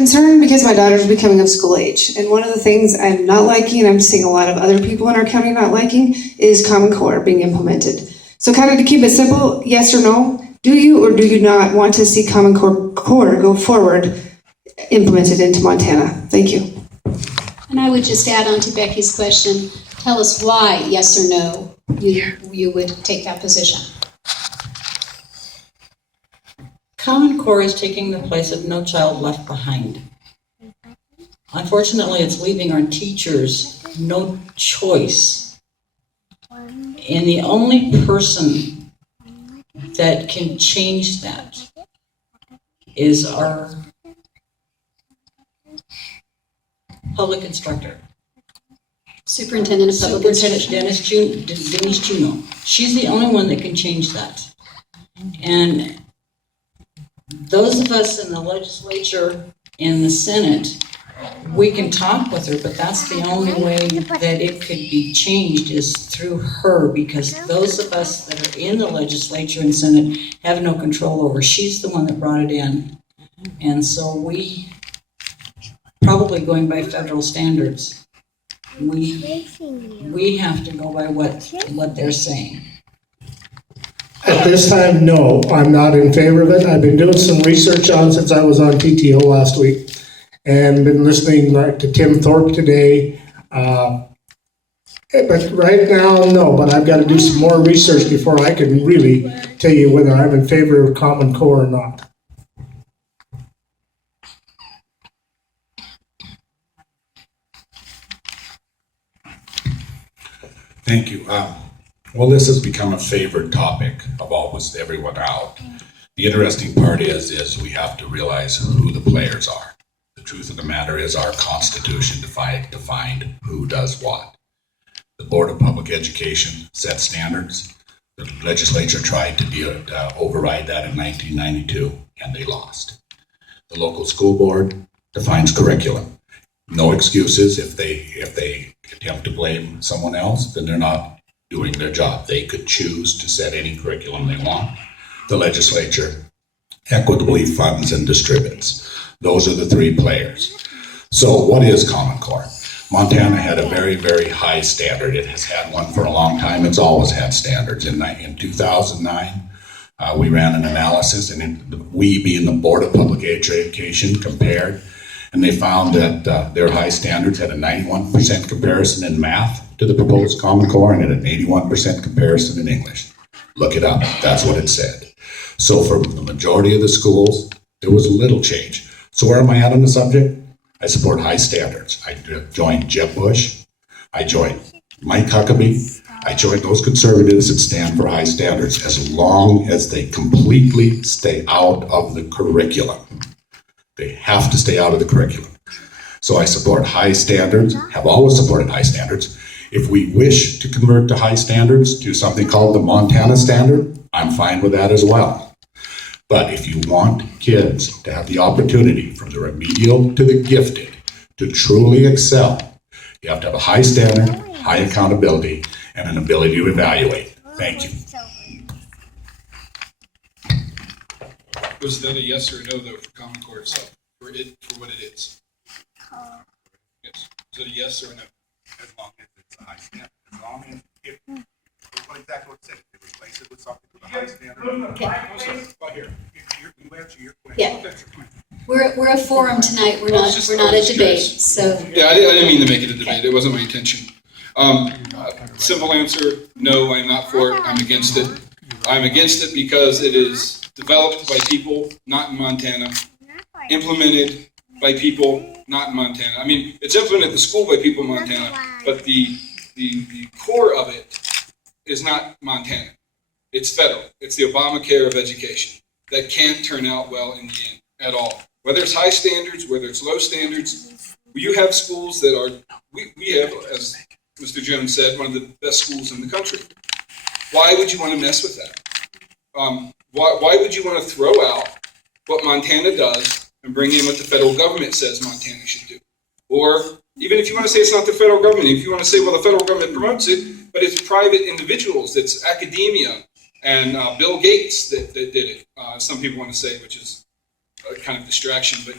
Concerned because my daughter's becoming of school age, and one of the things I'm not liking, and I'm seeing a lot of other people in our county not liking, is Common Core being implemented. So kind of to keep it simple, yes or no, do you or do you not want to see Common Core go forward, implemented into Montana? Thank you. And I would just add on to Becky's question, tell us why, yes or no, you would take that position. Common Core is taking the place of No Child Left Behind. Unfortunately, it's leaving our teachers no choice. And the only person that can change that is our public instructor. Superintendent of Public Instruction. Denise Juneau. She's the only one that can change that. And those of us in the legislature and the Senate, we can talk with her, but that's the only way that it could be changed is through her, because those of us that are in the legislature and Senate have no control over. She's the one that brought it in. And so we, probably going by federal standards, we have to go by what they're saying. At this time, no, I'm not in favor of it. I've been doing some research on it since I was on TTO last week and been listening to Tim Thorpe today. But right now, no, but I've got to do some more research before I can really tell you whether I'm in favor of Common Core or not. Thank you. Well, this has become a favorite topic of almost everyone out. The interesting part is we have to realize who the players are. The truth of the matter is our Constitution defined who does what. The Board of Public Education set standards. The legislature tried to override that in 1992, and they lost. The local school board defines curriculum. No excuses. If they attempt to blame someone else, then they're not doing their job. They could choose to set any curriculum they want. The legislature equitably funds and distributes. Those are the three players. So what is Common Core? Montana had a very, very high standard. It has had one for a long time. It's always had standards. In 2009, we ran an analysis, and we, being the Board of Public Education, compared, and they found that their high standards had a 91% comparison in math to the proposed Common Core and an 81% comparison in English. Look it up. That's what it said. So for the majority of the schools, there was little change. So where am I at on the subject? I support high standards. I joined Jeb Bush. I joined Mike Huckabee. I joined those conservatives that stand for high standards as long as they completely stay out of the curriculum. They have to stay out of the curriculum. So I support high standards, have always supported high standards. If we wish to convert to high standards to something called the Montana standard, I'm fine with that as well. But if you want kids to have the opportunity from the remedial to the gifted to truly excel, you have to have a high standard, high accountability, and an ability to evaluate. Thank you. Was that a yes or a no, though, for Common Core itself, for what it is? Yes. Is it a yes or a no? As long as it's a high standard. As long as exactly what it said. They replace it with something with a high standard. Right here. You answer your question. Yeah. We're a forum tonight. We're not a debate. So Yeah, I didn't mean to make it a debate. It wasn't my intention. Simple answer: no, I'm not for it. I'm against it. I'm against it because it is developed by people not in Montana, implemented by people not in Montana. I mean, it's implemented at the school by people in Montana, but the core of it is not Montana. It's federal. It's the Obamacare of education. That can't turn out well in the end at all. Whether it's high standards, whether it's low standards, you have schools that are, we have, as Mr. Jones said, one of the best schools in the country. Why would you want to mess with that? Why would you want to throw out what Montana does and bring in what the federal government says Montana should do? Or even if you want to say it's not the federal government, if you want to say, well, the federal government promotes it, but it's private individuals, it's academia and Bill Gates that did it. Some people want to say, which is a kind of distraction, but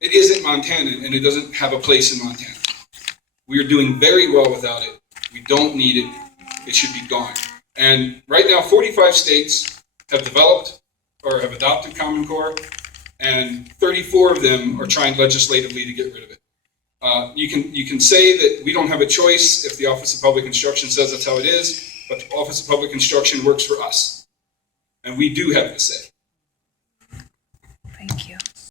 It isn't Montana, and it doesn't have a place in Montana. We are doing very well without it. We don't need it. It should be gone. And right now, 45 states have developed or have adopted Common Core, and 34 of them are trying legislatively to get rid of it. You can say that we don't have a choice if the Office of Public Instruction says that's how it is, but the Office of Public Instruction works for us, and we do have the say.